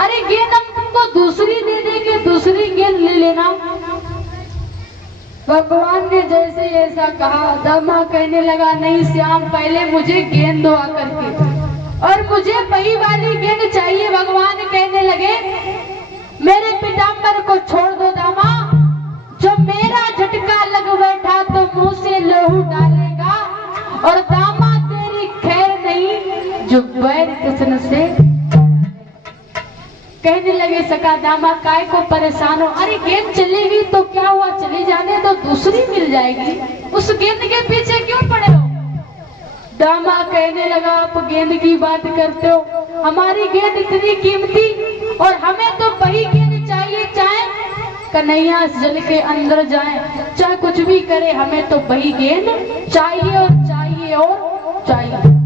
अरे गेंद हम तुमको दूसरी दे देंगे, दूसरी गेंद ले लेना। भगवान ने जैसे ऐसा कहा, दामा कहने लगा नहीं श्याम, पहले मुझे गेंद दो आकर के, और मुझे वही वाली गेंद चाहिए। भगवान कहने लगे मेरे पीताम्बर को छोड़ दो दामा, जो मेरा झटका लग बैठा तो मुंह से लहू डालेगा, और दामा तेरी खैर नहीं जो बैर कृष्ण से। कहने लगे सका दामा काय को परेशान हो, अरे गेंद चलेगी तो क्या हुआ, चली जाने तो दूसरी मिल जाएगी, उस गेंद के पीछे क्यों पड़े हो। दामा कहने लगा आप गेंद की बात करते हो, हमारी गेंद इतनी कीमती और हमें तो वही गेंद चाहिए, चाहे कन्हैया जल के अंदर जाए, चाहे कुछ भी करे, हमें तो वही गेंद चाहिए और चाहिए और चाहिए।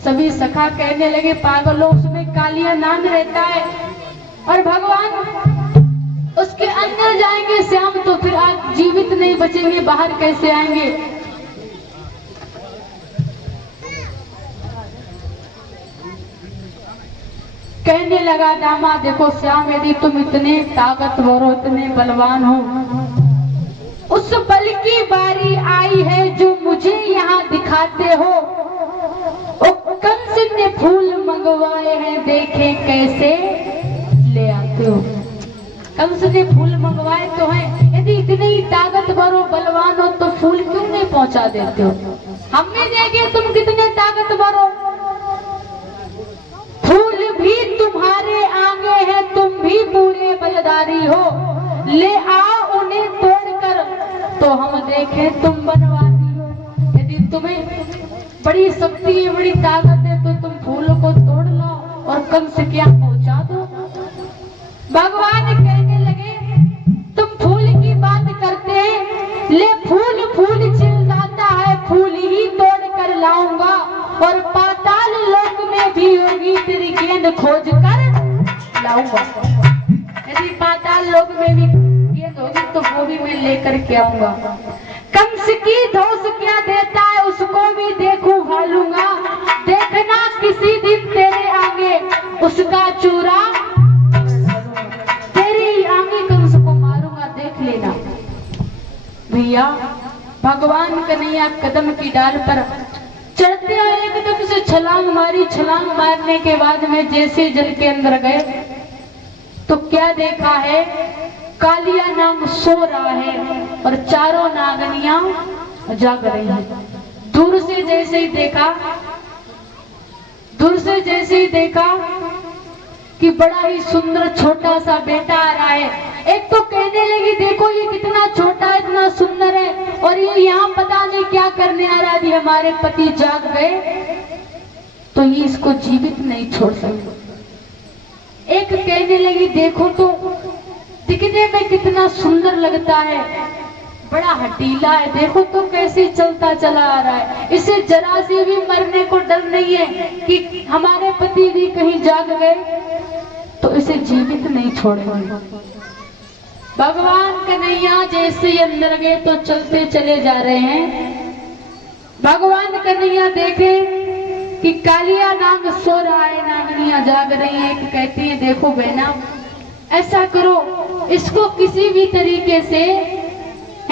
सभी सखा कहने लगे पागलों, उसमें कालिया नाग रहता है और भगवान उसके अंदर जाएंगे श्याम तो फिर आप जीवित नहीं बचेंगे, बाहर कैसे आएंगे। कहने लगा दामा देखो श्याम, यदि तुम इतने ताकतवर हो, इतने बलवान हो, उस बल की बारी आई है जो मुझे यहाँ दिखाते हो। कंस ने फूल मंगवाए हैं, देखे कैसे ले आते हो। कंस ने फूल मंगवाए तो हैं, यदि इतने ही ताकतवर हो, बलवान हो, तो फूल क्यों नहीं पहुंचा देते हो। हमने देखे तुम कितने ताकतवर हो, फूल भी तुम्हारे आगे हैं, तुम भी पूरे बलदारी हो, ले आओ उन्हें तोड़कर तो हम देखें तुम बनवाती हो। यदि तुम्हें बड़ी शक्ति है, बड़ी ताकत है, तो तुम फूलों को तोड़ लो और कंस क्या पहुंचा दो। भगवान कहने लगे तुम फूल की बात करते हैं, ले फूल फूल चिल्लाता है, फूल ही तोड़ कर लाऊंगा, और पाताल लोक में भी होगी तेरी गेंद खोज कर लाऊंगा। यदि पाताल लोक में भी गेंद होगी तो वो भी मैं लेकर के आऊंगा। कंस की धौस क्या देता है, उसको भी देखूं भालूंगा, देखना किसी दिन तेरे आगे उसका चूरा, तेरे आगे कंस को मारूंगा, देख लेना। भैया भगवान कन्हैया कदम की डाल पर चढ़ते आए, एकदम से छलांग मारी। छलांग मारने के बाद में जैसे जल के अंदर गए तो क्या देखा है, कालिया नाग सो रहा है और चारों नागनियां जाग रही हैं। दूर से जैसे ही देखा कि बड़ा ही सुंदर छोटा सा बेटा आ रहा है। एक तो कहने लगी देखो ये कितना छोटा, इतना सुंदर है, और ये यहाँ पता नहीं क्या करने आ रहा है, हमारे पति जाग गए तो ये इसको जीवित नहीं छोड़ सकते। एक कहने लगी देखो तो दिखने में कितना सुंदर लगता है, बड़ा हटीला है, देखो तो कैसे चलता चला आ रहा है, इसे जरा से भी मरने को डर नहीं है कि हमारे पति भी कहीं जाग गए तो इसे जीवित नहीं छोड़ेंगे। भगवान कन्हैया जैसे अंदर गए तो चलते चले जा रहे हैं। भगवान कन्हैया देखे कि कालिया नाग सो रहा है, नागनियां जाग रही हैं। एक कहती है देखो बहना ऐसा करो, इसको किसी भी तरीके से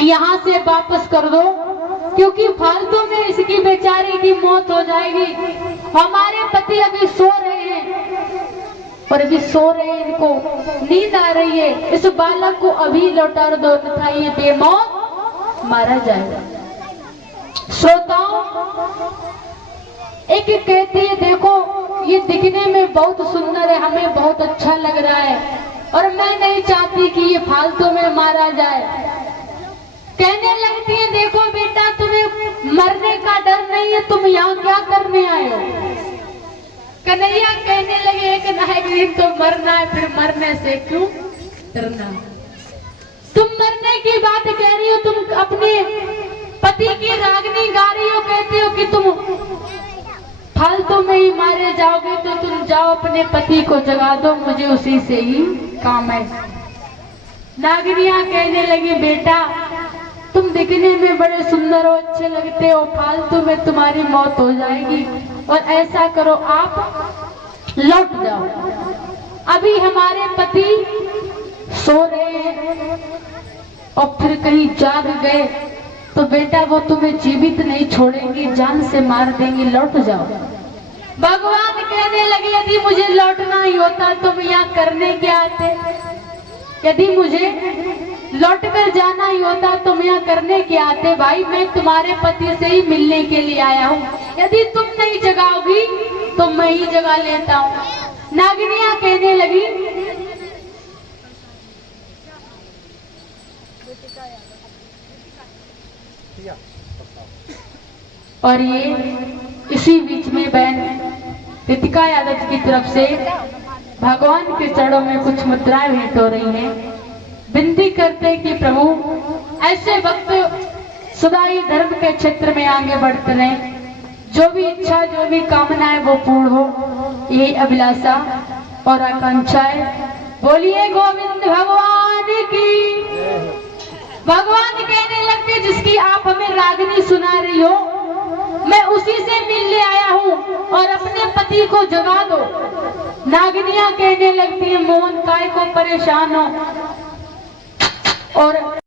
यहाँ से वापस कर दो, क्योंकि फालतू में इसकी बेचारी की मौत हो जाएगी। हमारे पति अभी सो रहे हैं और अभी सो रहे हैं, इनको नींद आ रही है, इस बालक को अभी लौटा दो तथा ये बेमौत मारा जाएगा। श्रोताओं एक कहती है देखो ये दिखने में बहुत सुंदर है, हमें बहुत अच्छा लग रहा है और मैं नहीं चाहती कि ये फालतू में मारा जाए। कहने लगती है देखो बेटा तुम्हें मरने का डर नहीं है, तुम यहाँ क्या करने आए हो। कन्हैया कहने लगे एक ना एक दिन तो मरना है, फिर मरने से क्यों डरना। तुम मरने की बात कह रही हो, तुम अपने पति की रागनी गा रही हो, कहती हो कि तुम फालतू में ही मारे जाओगे, तो तुम जाओ अपने पति को जगा दो, मुझे उसी से ही काम है। नागनियां कहने लगी बेटा तुम दिखने में बड़े सुंदर हो, अच्छे लगते हो, फालतू में तुम्हारी मौत हो जाएगी, और ऐसा करो आप लौट जाओ। अभी हमारे पति सो रहे हैं और फिर कहीं जाग गए तो बेटा वो तुम्हें जीवित नहीं छोड़ेंगे, जान से मार देंगे, लौट जाओ। भगवान कहने लगे यदि मुझे लौटना ही होता तो मैं यहाँ करने क्या आते, यदि मुझे लौट कर जाना ही होता तो मैं यहाँ करने क्या आते। भाई मैं तुम्हारे पति से ही मिलने के लिए आया हूँ, यदि तुम नहीं जगाओगी तो मैं ही जगा लेता हूँ। नागिनियां कहने लगी और ये इसी बीच में बहन रितिका यादव की तरफ से भगवान के चरणों में कुछ मुद्राएं भेंट हो रही हैं। विनती करते कि प्रभु ऐसे वक्त सदा ही धर्म के क्षेत्र में आगे बढ़ते रहे, जो भी इच्छा जो भी कामनाएं वो पूर्ण हो, यही अभिलाषा और आकांक्षाएं। बोलिए गोविंद भगवान की। भगवान कहने लगते जिसकी आप हमें रागनी सुना रही हो मैं उसी से मिलने आया हूँ और अपने पति को जगा दो। नागिनियां कहने लगती है मोहन काय को परेशान हो और